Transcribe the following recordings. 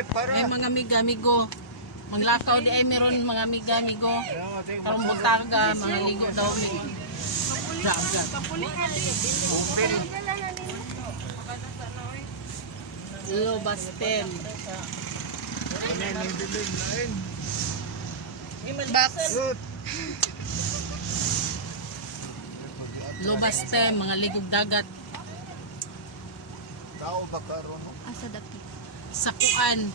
May mga amiga-amigo. Maglakaw di ay meron mga amiga-amigo. Karong butaga, mga ligo daw may dagat. Lobasten. Box. Lobasten, mga ligog dagat. Tao ba karon? Asa dapit. Sakuan.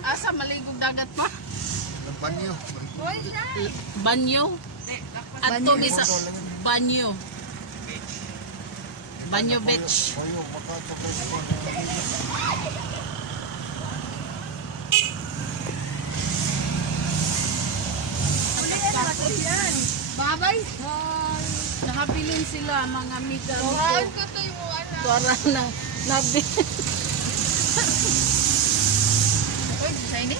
Asa maligog dagat pa? Banyo. Banyo. Ato ni sa banyo. Banyo Beach. Kayo makatapos ko. Babay. Nakabilin sila mga amiga. Tuhan ko to yung ano. Tuara na. Nabi. Uy, shiny.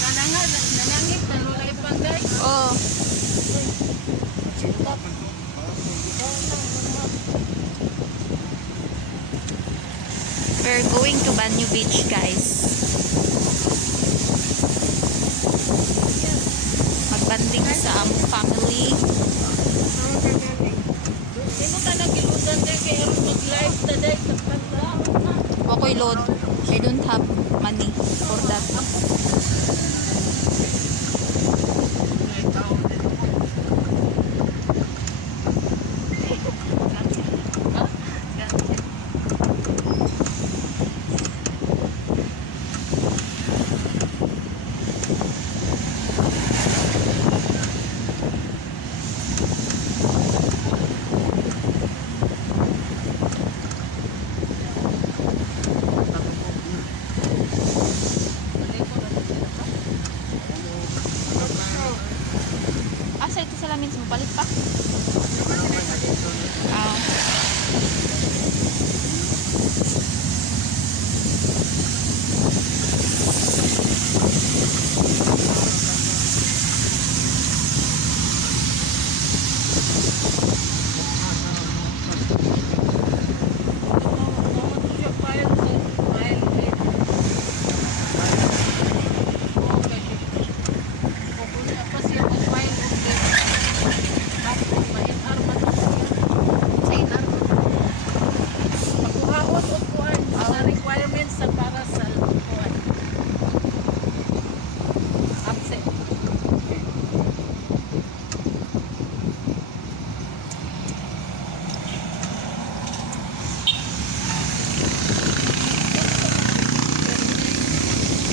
Nanangit, nanulay panday. Oh. We're going to Banyo Beach, guys. Magbanding sa among family. Sino ka nagiludan din kaya mag-live today? Ako'y load. I don't have money for that. Asa ito sa lamin? Sumpalit pa? Ah.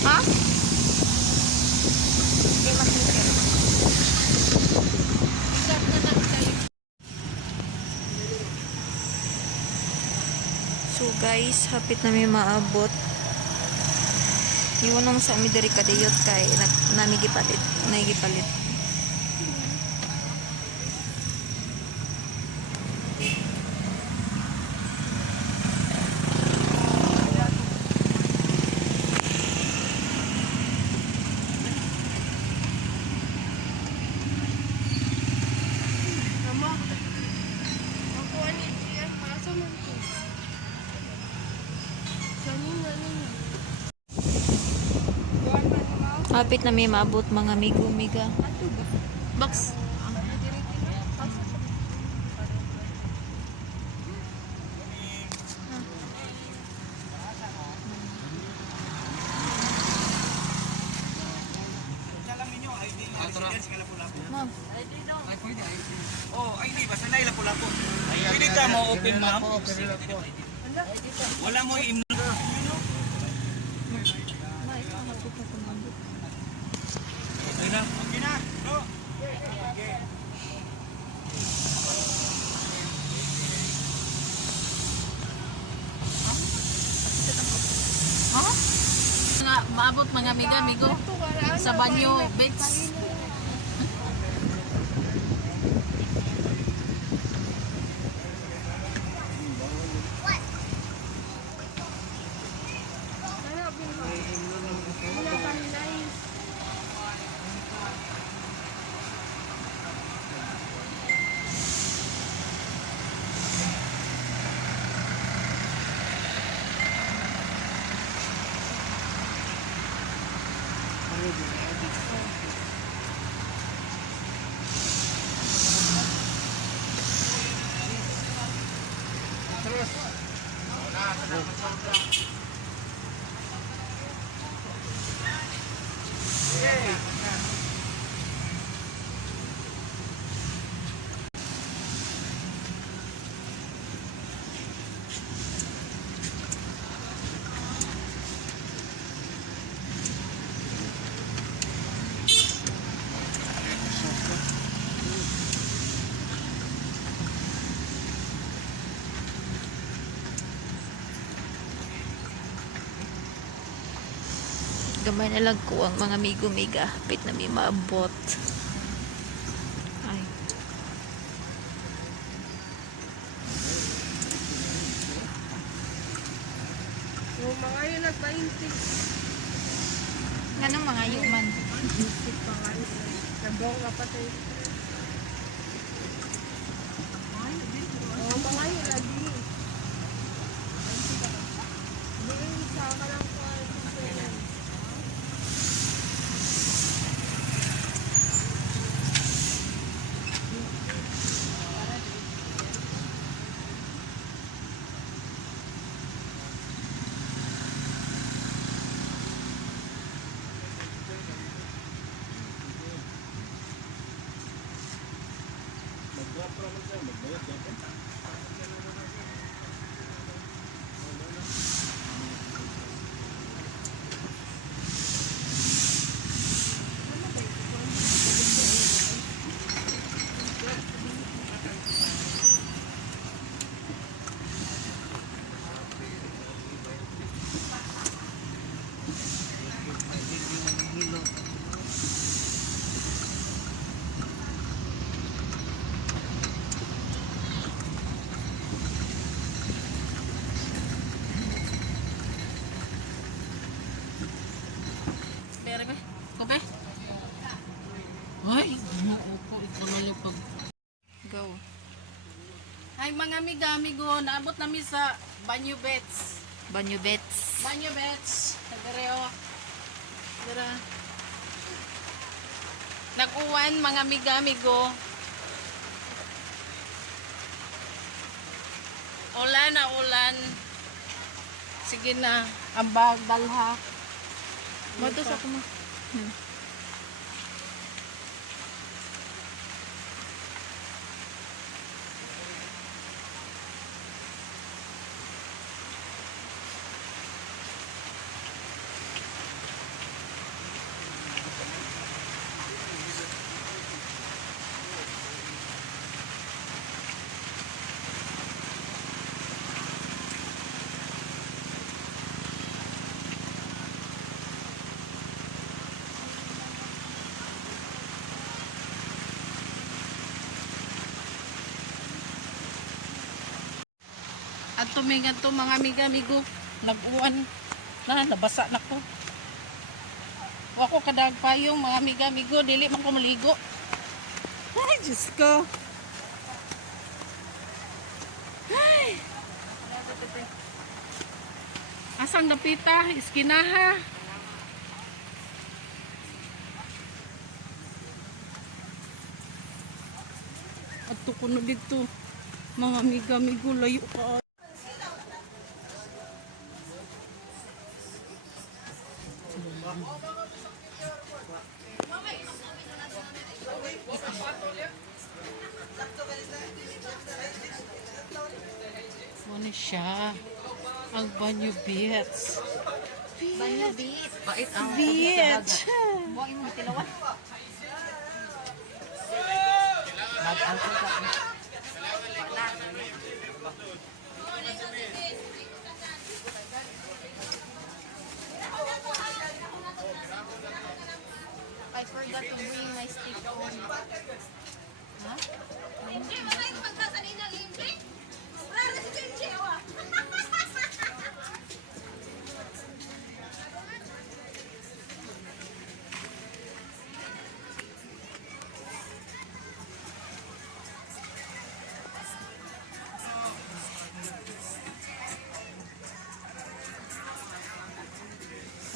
Ha? So guys, hapit na may maabot. Iwan nang sa amin diri kadiyot kay namigipalit. Naigipalit. Hapit na may maabot mga migo-miga. Box. Ma'am. Oh, ay di basta na lapu-lapu. Pwede ka mo open, ma'am? Wala mo im. Okay na. Okay na. Go. Maabot mga amiga-amigo sa Banyo Beach. Gamay na lang ko ang mga migo-miga. Hapit na may maabot. Ay. Yung mga yun nag-20. Ganong mga human. Nabong ka pa tayo. Oo, mga yun lagi. Hindi, sa ka lang po. Pera ba? Kope? Ay, upo ito na yung pag... Go. Ay, mga amiga-amigo, naabot namin sa Banyo Bets. Banyo bets. Banyo Bets. Nagareo. Dara. Nag-uwan, mga amiga-amigo. Ulan na ulan. Sige na, ambag, dalha. Matos ako mo. At tumingan to mga amiga-amigo. Nag-uwan na, nabasa na ko. Wako kadag payong mga amiga-amigo, dili man ko maligo. Ay, Diyos ko. Ay. Asang napita, iskinaha. At ko na dito, mga amiga-amigo, layo ka. Ano siya? Ang Banyo Beach. Banyo beach. Beach. Buhay mo tilawan. I forgot to bring my stick home.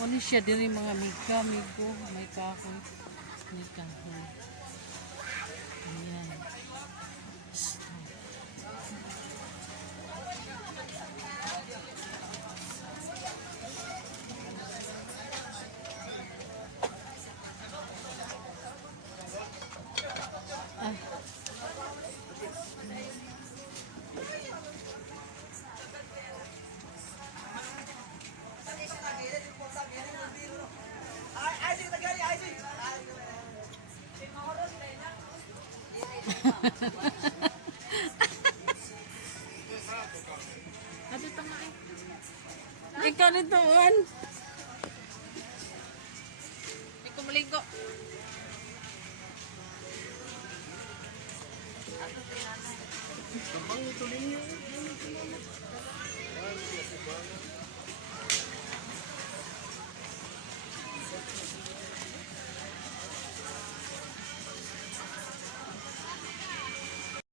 Ano siya diri mga miga, migo, may kahoy. May kahoy. Ayan. Ah. Ano ito nga eh? Ikaw nito, Juan. Hindi ko maligo. Tabang ito ninyo.